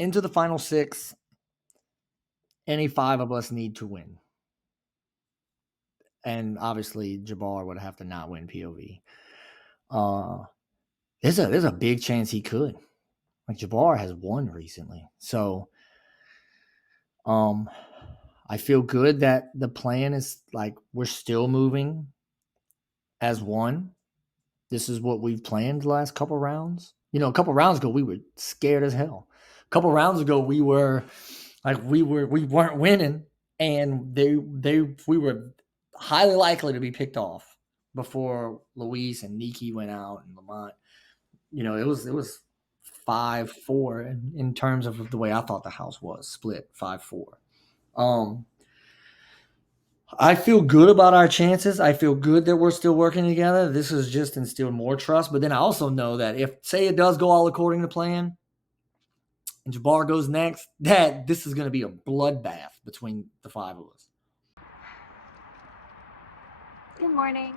into the final six, any five of us need to win. And obviously, Jabbar would have to not win POV. There's a big chance he could. Like Jabbar has won recently, so I feel good that the plan is like we're still moving as one. This is what we've planned the last couple rounds. A couple rounds ago we were scared as hell. A couple rounds ago we weren't winning, and we were highly likely to be picked off before Luis and Nikki went out and Lamont. It was 5-4 in terms of the way I thought the house was split 5-4. I feel good about our chances. I feel good that we're still working together. This has just instilled more trust. But then I also know that if, say, it does go all according to plan and Jabbar goes next, that this is going to be a bloodbath between the five of us. Good morning.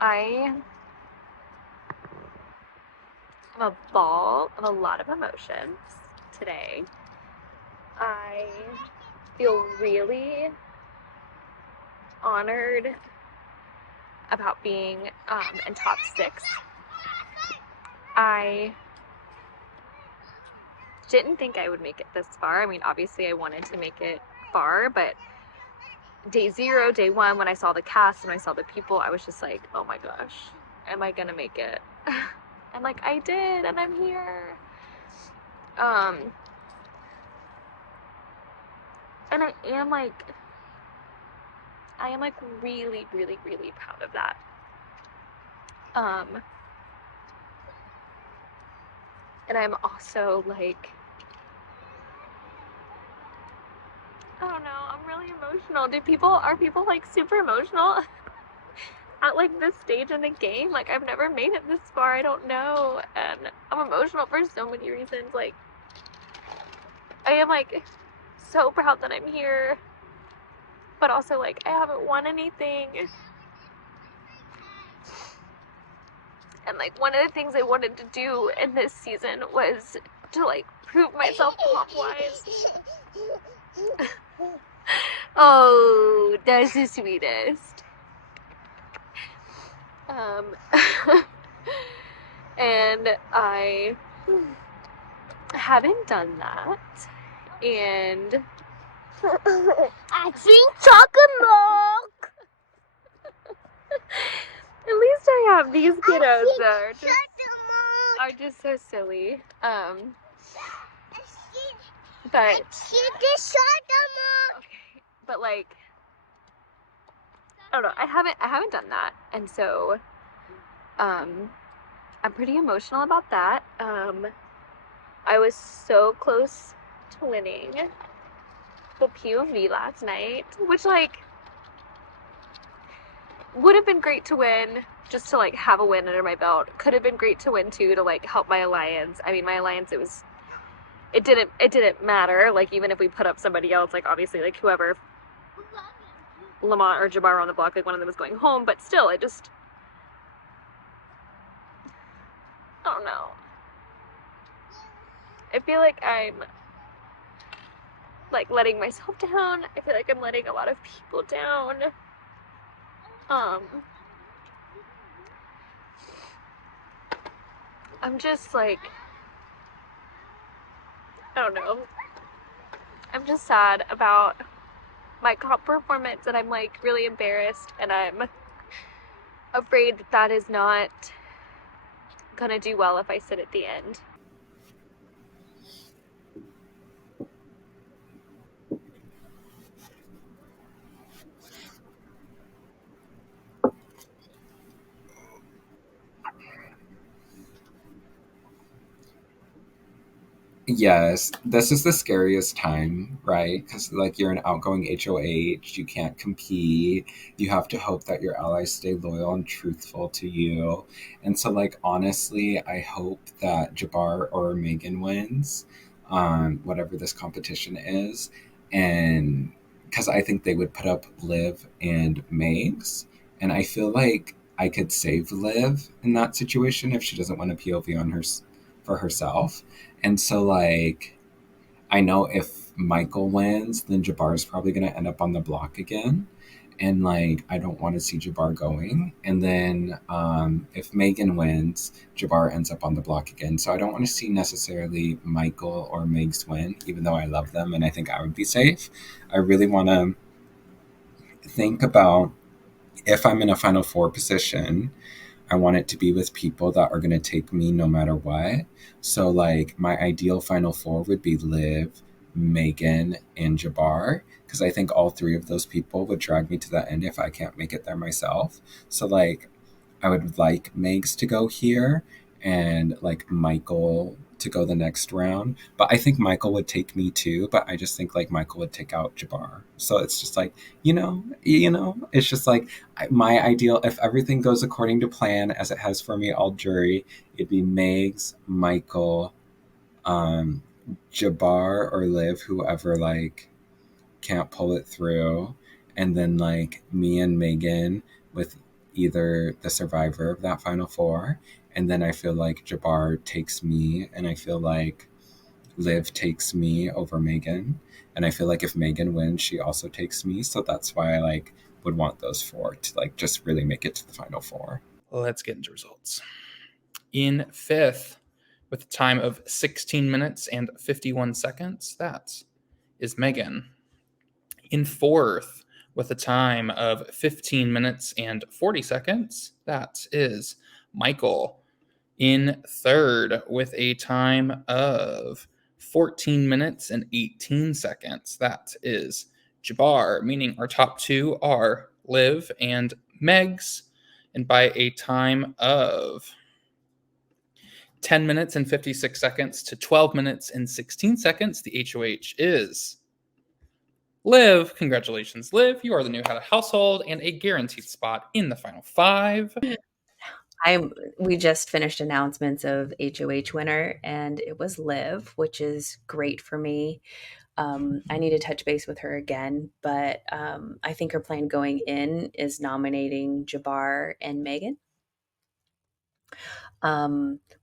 I am a ball of a lot of emotions today. I feel really honored about being in top 6. I didn't think I would make it this far. I mean, obviously I wanted to make it far, but day 0, day 1, when I saw the cast and I saw the people, I was just like, oh my gosh, am I gonna make it? And like, I did, and I'm here. And I am like really, really, really proud of that. And I'm also like, I don't know, I'm really emotional. Are people like super emotional at like this stage in the game? Like, I've never made it this far, I don't know. And I'm emotional for so many reasons. Like, I am like so proud that I'm here, but also like I haven't won anything. And like one of the things I wanted to do in this season was to like prove myself pop-wise. Oh, that's the sweetest. And I haven't done that. And I drink chocolate milk. At least I have these kiddos that are just so silly. But okay, but like, I don't know. I haven't done that, and so I'm pretty emotional about that. I was so close to winning the POV last night, which like would have been great to win, just to like have a win under my belt. Could have been great to win too, to like help my alliance. I mean, my alliance, it didn't matter. Like, even if we put up somebody else, like obviously like whoever, Lamont or Jabbar on the block, like one of them was going home, but still, I don't know. I feel like I'm like letting myself down. I feel like I'm letting a lot of people down. I'm just like, I don't know. I'm just sad about my comp performance, and I'm like really embarrassed, and I'm afraid that is not gonna do well if I sit at the end. Yes, this is the scariest time, right? Because, like, you're an outgoing HOH, you can't compete, you have to hope that your allies stay loyal and truthful to you. And so, like, honestly, I hope that Jabbar or Megan wins, whatever this competition is. And because I think they would put up Liv and Megs. And I feel like I could save Liv in that situation if she doesn't want a POV on her for herself. And so like I know if Michael wins, then Jabbar is probably going to end up on the block again. And like, I don't want to see Jabbar going. And then if Megan wins, Jabbar ends up on the block again. So I don't want to see necessarily Michael or Megs win, even though I love them and I think I would be safe. I really want to think about if I'm in a Final Four position, I want it to be with people that are going to take me no matter what. So, like, my ideal Final Four would be Liv, Megan, and Jabbar, because I think all three of those people would drag me to the end if I can't make it there myself. So, like, I would like Megs to go here and, like, Michael to go the next round. But I think Michael would take me too, but I just think, like, Michael would take out Jabbar. So it's just like, it's just like, my ideal, if everything goes according to plan as it has for me all jury, it'd be Megs, Michael, Jabbar or Liv, whoever like can't pull it through, and then like me and Megan with either the survivor of that Final Four, and then I feel like Jabbar takes me, and I feel like Liv takes me over Megan, and I feel like if Megan wins, she also takes me. So that's why I like would want those four to like just really make it to the Final Four. Let's get into results. In fifth, with a time of 16 minutes and 51 seconds, that is Megan. In fourth, with a time of 15 minutes and 40 seconds, that is Michael. In third, with a time of 14 minutes and 18 seconds, that is Jabbar, meaning our top two are Liv and Megs, and by a time of 10 minutes and 56 seconds to 12 minutes and 16 seconds, the HOH is Liv. Congratulations, Liv. You are the new head of household and a guaranteed spot in the final five. We just finished announcements of HOH winner, and it was Liv, which is great for me. I need to touch base with her again, but I think her plan going in is nominating Jabbar and Megan,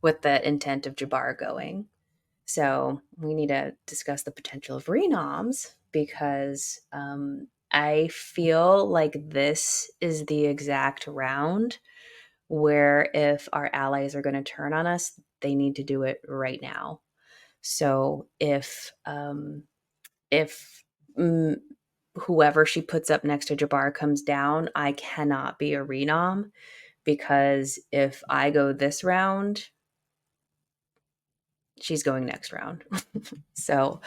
with the intent of Jabbar going. So we need to discuss the potential of renoms, because I feel like this is the exact round where if our allies are going to turn on us, they need to do it right now. So if whoever she puts up next to Jabbar comes down, I cannot be a renom, because if I go this round, she's going next round. So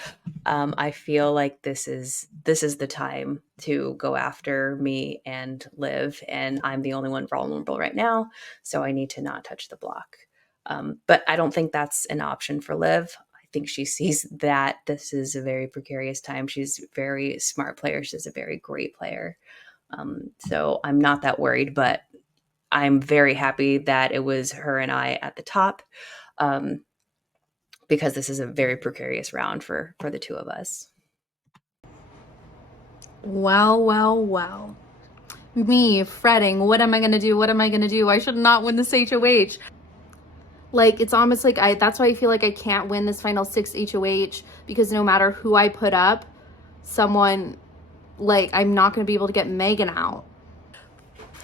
I feel like this is the time to go after me and Liv, and I'm the only one vulnerable right now, so I need to not touch the block. But I don't think that's an option for Liv. I think she sees that this is a very precarious time. She's a very smart player. She's a very great player. So I'm not that worried, but I'm very happy that it was her and I at the top. Because this is a very precarious round for the two of us. Well. Me fretting, what am I going to do? I should not win this HOH. Like, it's almost like that's why I feel like I can't win this final 6 HOH, because no matter who I put up, someone, like, I'm not going to be able to get Megan out.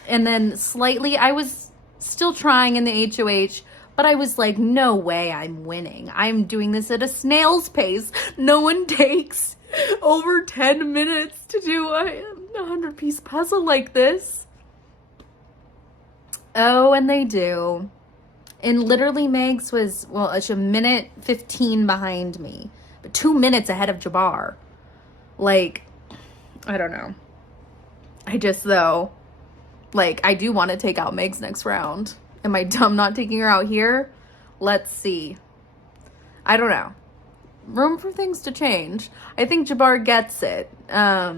And then slightly, I was still trying in the HOH, but I was like, no way I'm winning. I'm doing this at a snail's pace. No one takes over 10 minutes to do a 100-piece puzzle like this. Oh, and they do. And literally Megs was, well, it's a minute 15 behind me, but 2 minutes ahead of Jabbar. Like, I don't know. I just, though, like, I do want to take out Megs next round. Am I dumb not taking her out here? Let's see. I don't know. Room for things to change. I think Jabbar gets it. Yeah,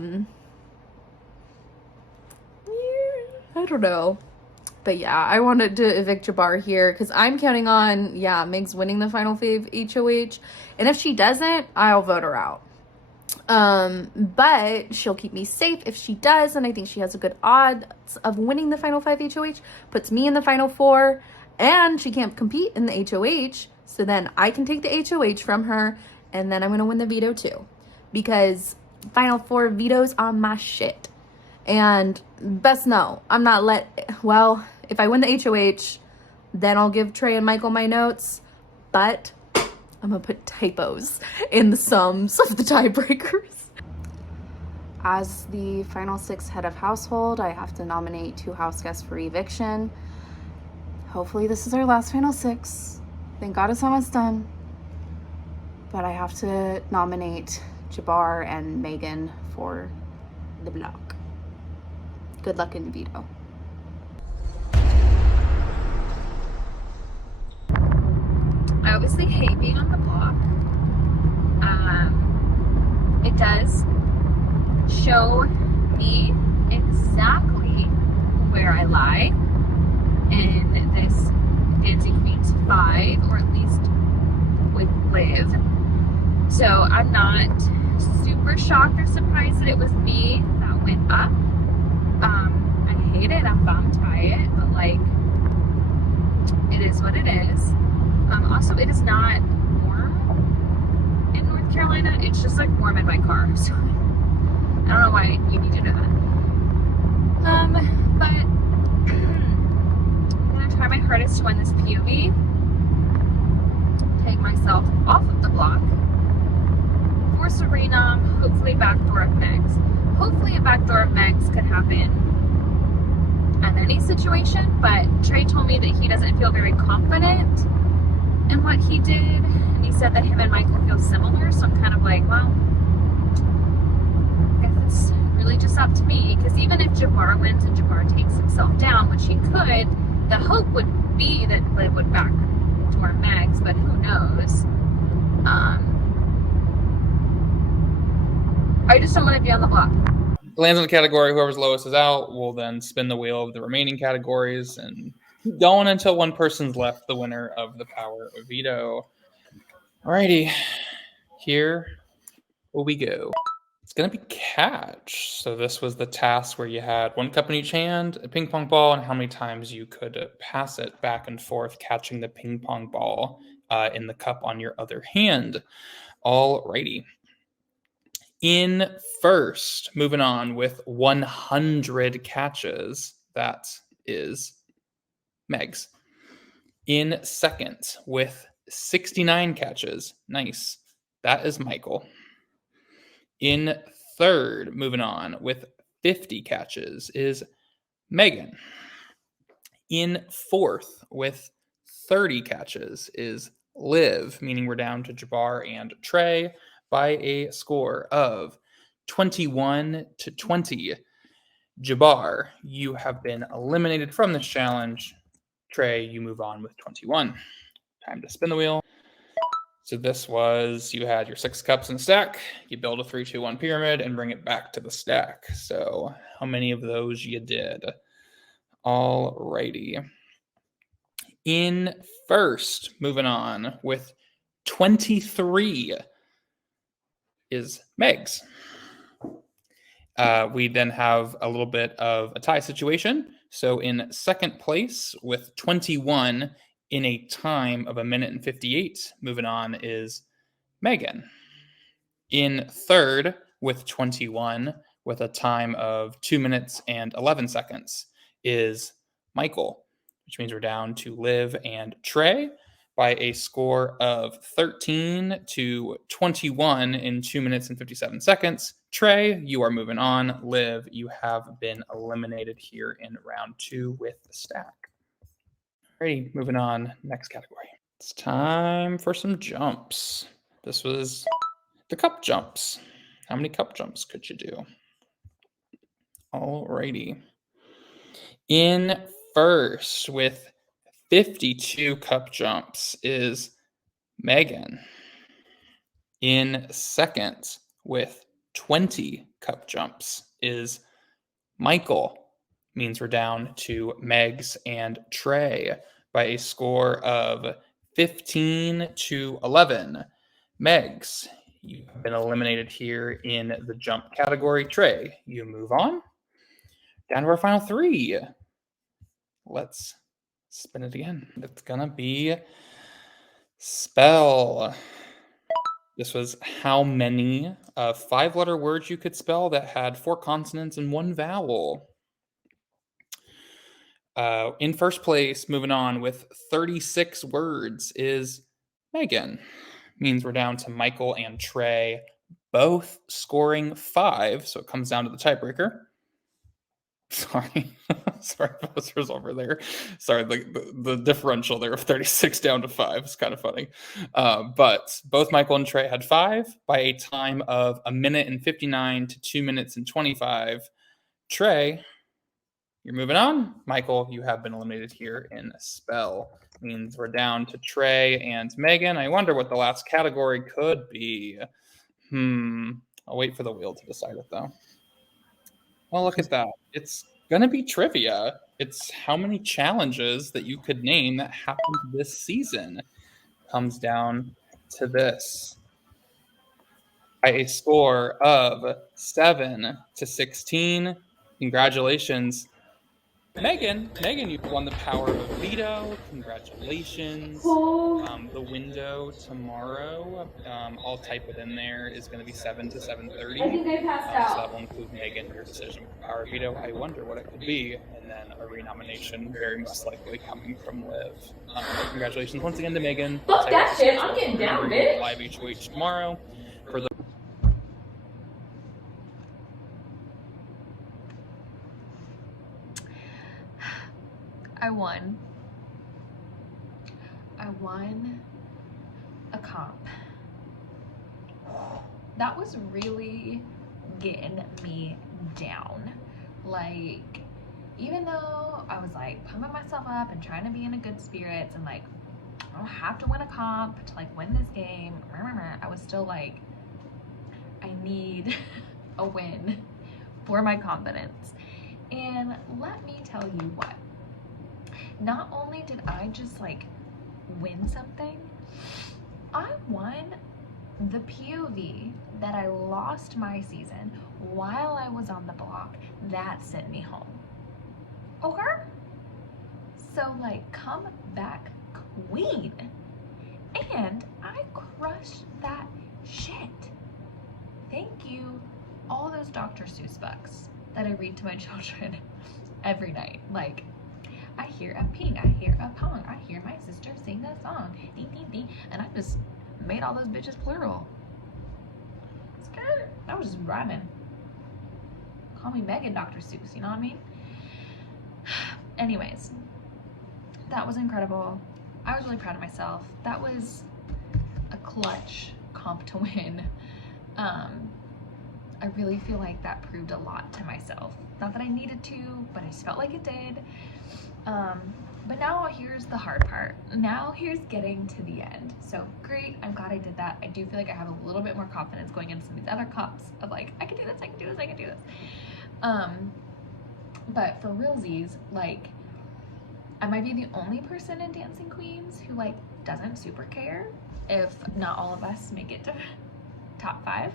I don't know. But yeah, I wanted to evict Jabbar here because I'm counting on, Megs winning the final 5 HOH. And if she doesn't, I'll vote her out. But she'll keep me safe if she does, and I think she has a good odds of winning the final 5 HOH, puts me in the final 4, and she can't compete in the HOH, so then I can take the HOH from her, and then I'm gonna win the veto too, because final 4 vetoes on my shit. And best know, I'm not well, if I win the HOH, then I'll give Trey and Michael my notes, but I'm gonna put typos in the sums of the tiebreakers. As the final 6 head of household, I have to nominate 2 house guests for eviction. Hopefully this is our last final 6. Thank God it's almost done. But I have to nominate Jabbar and Megan for the block. Good luck in the veto. I obviously hate being on the block. It does show me exactly where I lie in this Dancing Queens 5, or at least with Liv. So I'm not super shocked or surprised that it was me that went up. I hate it, I'm bummed by it, but like, it is what it is. Also, it is not warm in North Carolina. It's just like warm in my car. So I don't know why you need to know that. But I'm gonna try my hardest to win this POV. Take myself off of the block. Force a renom. Hopefully backdoor of Megs. Hopefully a backdoor of Megs could happen in any situation. But Trey told me that he doesn't feel very confident in what he did, and he said that him and Michael feel similar, so I'm kind of like, well, I guess it's really just up to me, because even if Jabbar wins and Jabbar takes himself down, which he could, the hope would be that Liv would backdoor Megs, but who knows. I just don't want to be on the block. Lands in the category, whoever's lowest is out. We'll then spin the wheel of the remaining categories and keep going until one person's left, the winner of the power of veto. Alrighty, here we go. It's going to be catch. So this was the task where you had 1 cup in each hand, a ping pong ball, and how many times you could pass it back and forth, catching the ping pong ball in the cup on your other hand. Alrighty. In first, moving on with 100 catches, that is Megs. In second, with 69 catches, nice, that is Michael. In third, moving on with 50 catches, is Megan. In fourth, with 30 catches, is Liv, meaning we're down to Jabbar and Trey by a score of 21-20. Jabbar, you have been eliminated from this challenge. Trey, you move on with 21. Time to spin the wheel. So this was, you had your 6 cups in the stack. You build a 3-2-1 pyramid and bring it back to the stack. So how many of those you did? Alrighty. In first, moving on with 23 is Megs. We then have a little bit of a tie situation. So in second place with 21 in a time of 1 minute and 58, moving on is Megan. In third with 21 with a time of 2 minutes and 11 seconds is Michael, which means we're down to Liv and Trey by a score of 13-21 in 2 minutes and 57 seconds. Trey, you are moving on. Liv, you have been eliminated here in round 2 with the stack. Alrighty, moving on. Next category. It's time for some jumps. This was the cup jumps. How many cup jumps could you do? Alrighty. In first with 52 cup jumps is Megan. In second with 20 cup jumps is Michael. Means we're down to Megs and Trey by a score of 15-11. Megs, you have been eliminated here in the jump category. Trey, you move on. Down to our final three. Let's spin it again. It's gonna be spell. This was how many 5-letter words you could spell that had 4 consonants and 1 vowel. In first place, moving on with 36 words, is Megan. Means we're down to Michael and Trey, both scoring 5. So it comes down to the tiebreaker. Sorry, posters over there. Sorry, the differential there of 36 down to 5 is kind of funny. But both Michael and Trey had 5 by a time of 1 minute and 59 to 2 minutes and 25. Trey, you're moving on. Michael, you have been eliminated here in spell. Means we're down to Trey and Megan. I wonder what the last category could be. I'll wait for the wheel to decide it, though. Well, look at that. It's going to be trivia. It's how many challenges that you could name that happened this season. Comes down to this. By a score of 7 to 16. Congratulations, Megan, you've won the power of veto. Congratulations. The window tomorrow, I'll type it in there, is going to be 7 to 7:30. I think I passed So out. that will include Megan, your decision with power of veto. I wonder what it could be. And then a renomination, very most likely coming from Liv. Congratulations once again to Megan. Fuck that shit, I'm getting down, bitch. Live HOH tomorrow. For the I won. I won a comp. That was really getting me down. Like, even though I was like pumping myself up and trying to be in a good spirits and like, I don't have to win a comp to like win this game, I was still like, I need a win for my confidence. And let me tell you what, not only did I just like win something, I won the POV that I lost my season while I was on the block. That sent me home. Okay? So like, come back queen. And I crushed that shit. Thank you, all those Dr. Seuss books that I read to my children every night. Like, I hear a ping, I hear a pong, I hear my sister sing a song, ding, ding, ding, and I just made all those bitches plural. Skirt. That was just rhyming. Call me Megan Dr. Seuss, you know what I mean? Anyways, that was incredible. I was really proud of myself. That was a clutch comp to win. I really feel like that proved a lot to myself. Not that I needed to, but I just felt like it did. But now here's the hard part. Now here's getting to the end. So great, I'm glad I did that. I do feel like I have a little bit more confidence going into some of these other comps of like, I can do this, I can do this, I can do this. But for realsies, like, I might be the only person in Dancing Queens who like doesn't super care if not all of us make it to top 5.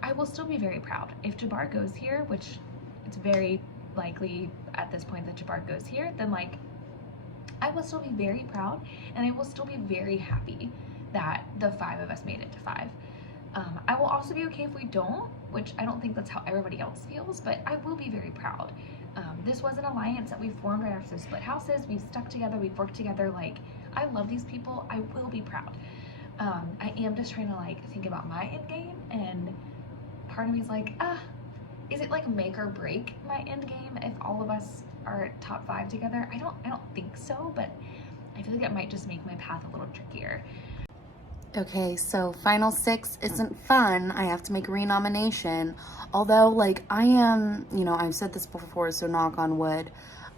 I will still be very proud if Jabbar goes here, which it's very likely at this point that Jabbar goes here, then like, I will still be very proud and I will still be very happy that the 5 of us made it to 5. I will also be okay if we don't, which I don't think that's how everybody else feels, but I will be very proud. This was an alliance that we formed right after the split houses. We've stuck together, we've worked together. Like, I love these people. I will be proud. I am just trying to like think about my end game, and part of me is like, is it like make or break my end game if all of us are at top 5 together? I don't think so, but I feel like it might just make my path a little trickier. Okay, so final 6 isn't fun. I have to make a renomination. Although, like, I am, you know, I've said this before, so knock on wood.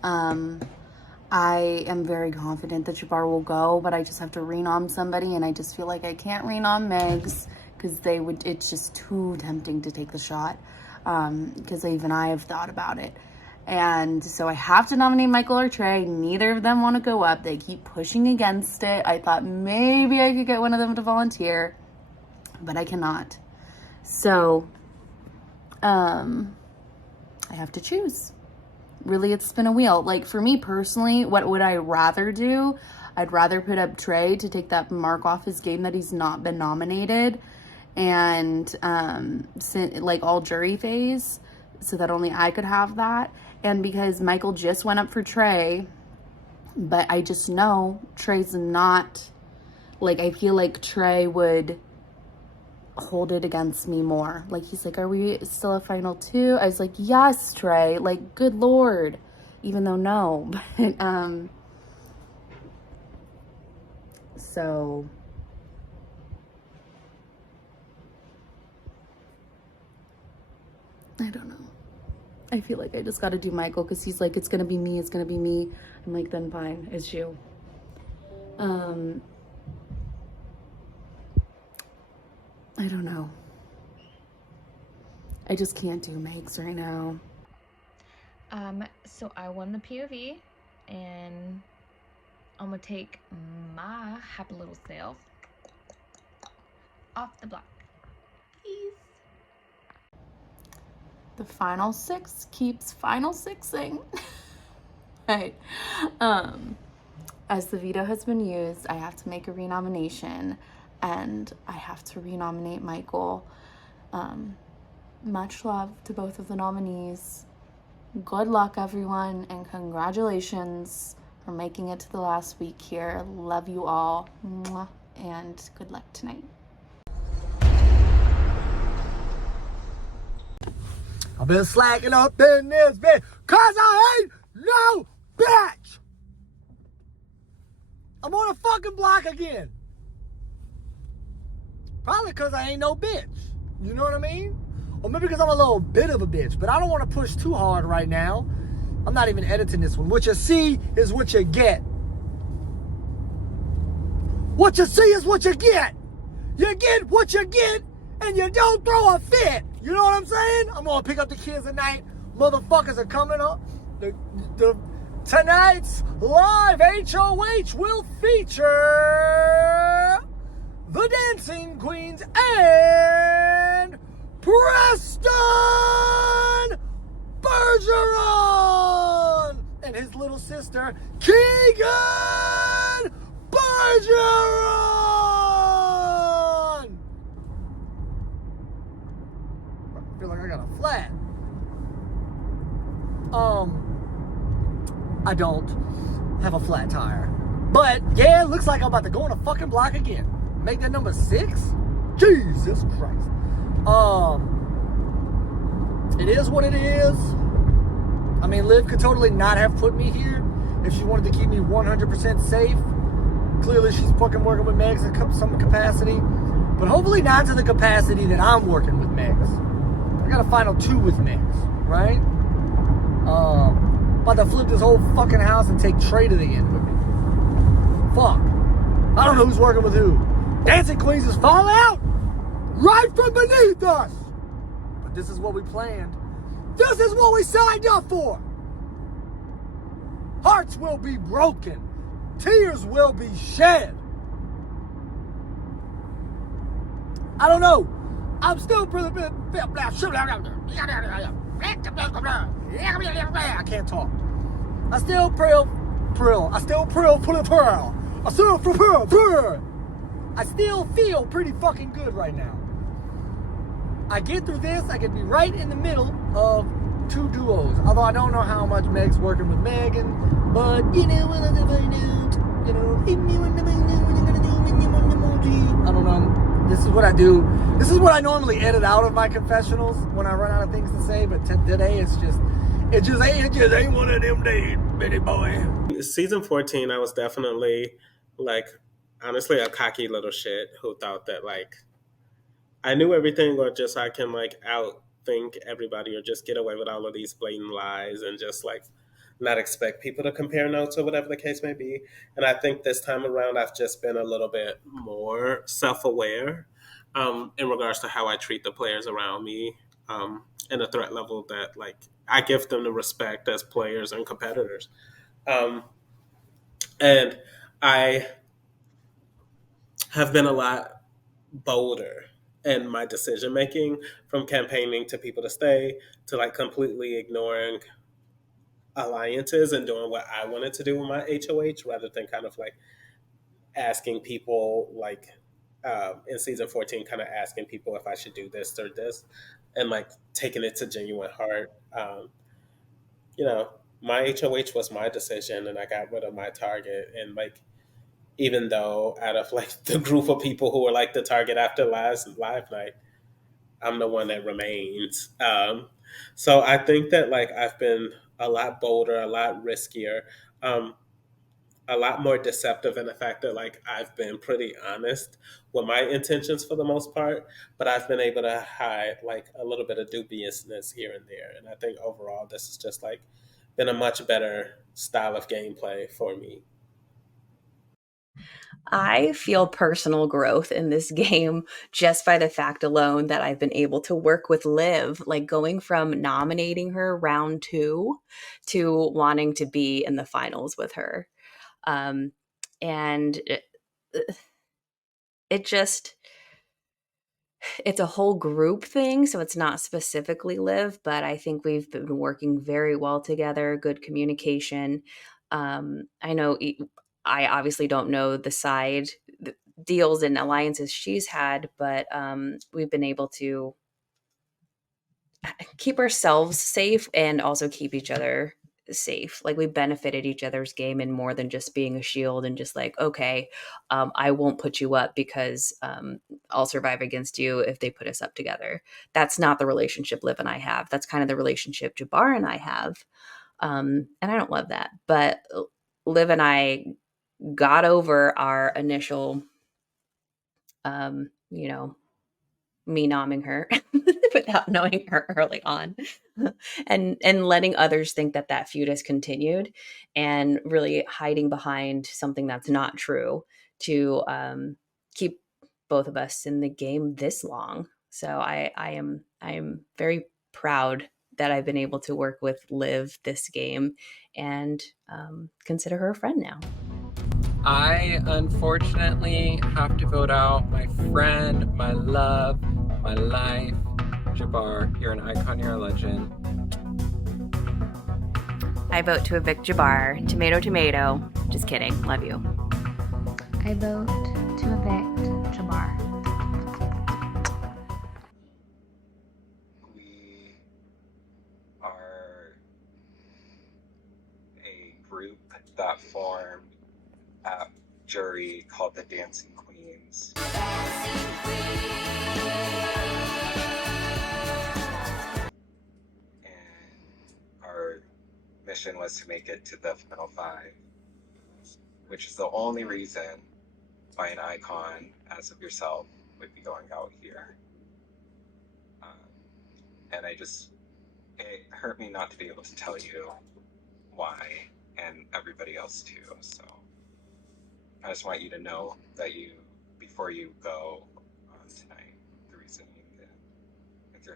I am very confident that Jabbar will go, but I just have to renom somebody, and I just feel like I can't renom Megs because it's just too tempting to take the shot. Because even I have thought about it. And so I have to nominate Michael or Trey. Neither of them want to go up. They keep pushing against it. I thought maybe I could get one of them to volunteer. but I cannot. So, I have to choose. Really, it's spin a wheel. Like, for me personally, what would I rather do? I'd rather put up Trey to take that mark off his game that he's not been nominated, and like all jury phase, so that only I could have that. And because Michael just went up for Trey, but I just know Trey's not, like, I feel like Trey would hold it against me more. Like, he's like, are we still a final two? I was like, yes, Trey, like, good Lord, even though no. But so I don't know. I feel like I just got to do Michael, because he's like, it's gonna be me, it's gonna be me. I'm like, then fine, it's you. I don't know. I just can't do Megs right now. So I won the POV, and I'm gonna take my happy little self off the block. Peace. The final six keeps final sixing. Right. As the veto has been used, I have to make a renomination, and I have to renominate Michael. Much love to both of the nominees. Good luck, everyone, and congratulations for making it to the last week here. Love you all. Mwah, and good luck tonight. I've been slacking up in this bitch cause I ain't no bitch. I'm on a fucking block again. Probably cause I ain't no bitch. You know what I mean? Or maybe because I'm a little bit of a bitch, but I don't want to push too hard right now. I'm not even editing this one. What you see is what you get. What you see is what you get. You get what you get, and you don't throw a fit. You know what I'm saying? I'm gonna pick up the kids tonight. Motherfuckers are coming up. Tonight's live HOH will feature the Dancing Queens and Preston Bergeron and his little sister Keegan Bergeron. I feel like I got a flat. I don't have a flat tire. But yeah, it looks like I'm about to go on a fucking block again. Make that number 6? Jesus Christ. It is what it is. I mean, Liv could totally not have put me here if she wanted to keep me 100% safe. Clearly, she's fucking working with Megs in some capacity. But hopefully not to the capacity that I'm working with Megs. I got a final 2 with Megs, right? About to flip this whole fucking house and take Trey to the end with me. Fuck. I don't know who's working with who. Dancing Queens is falling out right from beneath us. But this is what we planned. This is what we signed up for. Hearts will be broken. Tears will be shed. I don't know. I'm still pretty. I can't talk. I still pearl. I still feel pretty fucking good right now. I get through this, I could be right in the middle of 2 duos. Although I don't know how much Meg's working with Megan, but you know, what I find out, you know, if you want to find out what you're gonna do when you want an emoji. I don't know. This is what I do. This is what I normally edit out of my confessionals when I run out of things to say, but today it just ain't one of them days, Betty boy. Season 14, I was definitely, like, honestly a cocky little shit who thought that, like, I knew everything, or just I can, like, outthink everybody or just get away with all of these blatant lies and just, like, not expect people to compare notes or whatever the case may be. And I think this time around I've just been a little bit more self-aware in regards to how I treat the players around me and the threat level that, like, I give them the respect as players and competitors. And I have been a lot bolder and my decision making, from campaigning to people to stay to like completely ignoring alliances and doing what I wanted to do with my HOH rather than kind of like asking people like in season 14, kind of asking people if I should do this or this, and like taking it to genuine heart. You know, my HOH was my decision, and I got rid of my target. And like, even though out of like the group of people who were like the target after last live night, I'm the one that remains. So I think that like I've been a lot bolder, a lot riskier. Um, a lot more deceptive in the fact that like I've been pretty honest with my intentions for the most part, but I've been able to hide like a little bit of dubiousness here and there. And I think overall this has just like been a much better style of gameplay for me. I feel personal growth in this game just by the fact alone that I've been able to work with Liv, like going from nominating her round 2 to wanting to be in the finals with her. And it just, it's a whole group thing, so it's not specifically Liv, but I think we've been working very well together, good communication. I know I obviously don't know the deals and alliances she's had, but we've been able to keep ourselves safe and also keep each other safe. Like we benefited each other's game in more than just being a shield and just like, okay, I won't put you up because I'll survive against you if they put us up together. That's not the relationship Liv and I have. That's kind of the relationship Jabbar and I have. And I don't love that. But Liv and I got over our initial, me nomming her without knowing her early on and letting others think that feud has continued and really hiding behind something that's not true to keep both of us in the game this long. So I am very proud that I've been able to work with Liv this game and consider her a friend now. I unfortunately have to vote out my friend, my love, my life, Jabbar. You're an icon, you're a legend. I vote to evict Jabbar. Tomato, tomato. Just kidding. Love you. I vote to evict Jabbar. We are a group that formed at jury called the Dancing Queens. And our mission was to make it to the final 5, which is the only reason why an icon as of yourself would be going out here. And it hurt me not to be able to tell you why, and everybody else too, so I just want you to know that before you go on tonight, the reason you did, with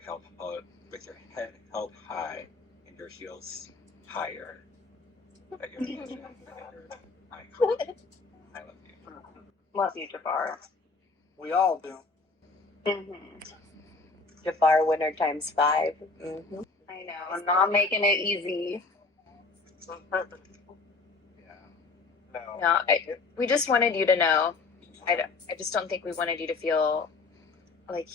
your head held high and your heels higher, that you're a legend and you're an icon. I love you. Love you, Jabbar. We all do. Jabbar winner times 5. I know, I'm not making it easy. No, we just wanted you to know. I just don't think we wanted you to feel like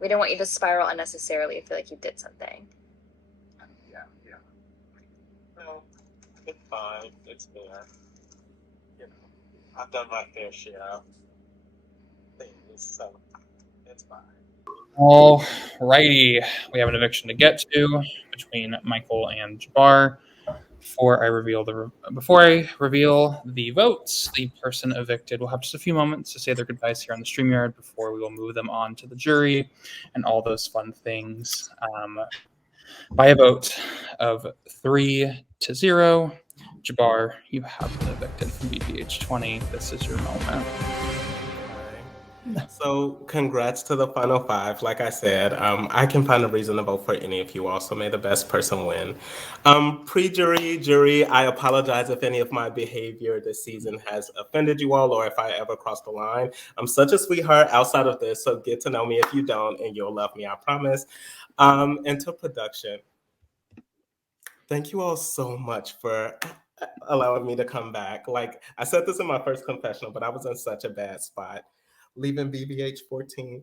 we didn't want you to spiral unnecessarily and feel like you did something. Yeah. Well, it's fine. It's fair. You know, I've done my fair share of things, so it's fine. All righty. We have an eviction to get to between Michael and Jabbar. Before I reveal the votes, the person evicted will have just a few moments to say their goodbyes here on the StreamYard before we will move them on to the jury and all those fun things. By a vote of 3-0, Jabbar, you have been evicted from BBH 20. This is your moment. So, congrats to the final five. Like I said, I can find a reason to vote for any of you all, so may the best person win. Jury, I apologize if any of my behavior this season has offended you all or if I ever crossed the line. I'm such a sweetheart outside of this, so get to know me if you don't, and you'll love me, I promise. And to production, thank you all so much for allowing me to come back. Like, I said this in my first confessional, but I was in such a bad spot leaving BBH 14.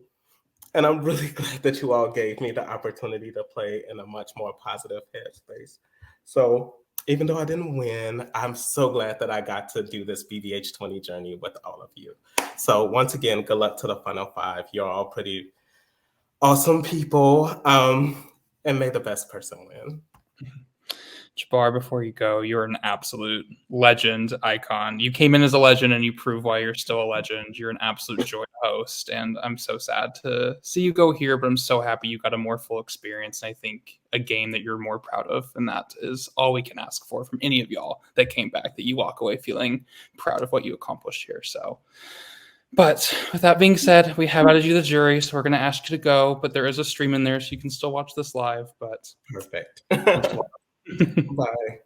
And I'm really glad that you all gave me the opportunity to play in a much more positive headspace. So even though I didn't win, I'm so glad that I got to do this BBH 20 journey with all of you. So once again, good luck to the final five. You're all pretty awesome people. And may the best person win. Jabbar, before you go, you're an absolute legend icon. You came in as a legend and you prove why you're still a legend. You're an absolute joy to host. And I'm so sad to see you go here, but I'm so happy you got a more full experience. And I think a game that you're more proud of. And that is all we can ask for from any of y'all that came back, that you walk away feeling proud of what you accomplished here. So, but with that being said, we have added you to the jury, so we're going to ask you to go, but there is a stream in there, so you can still watch this live. But perfect. Bye.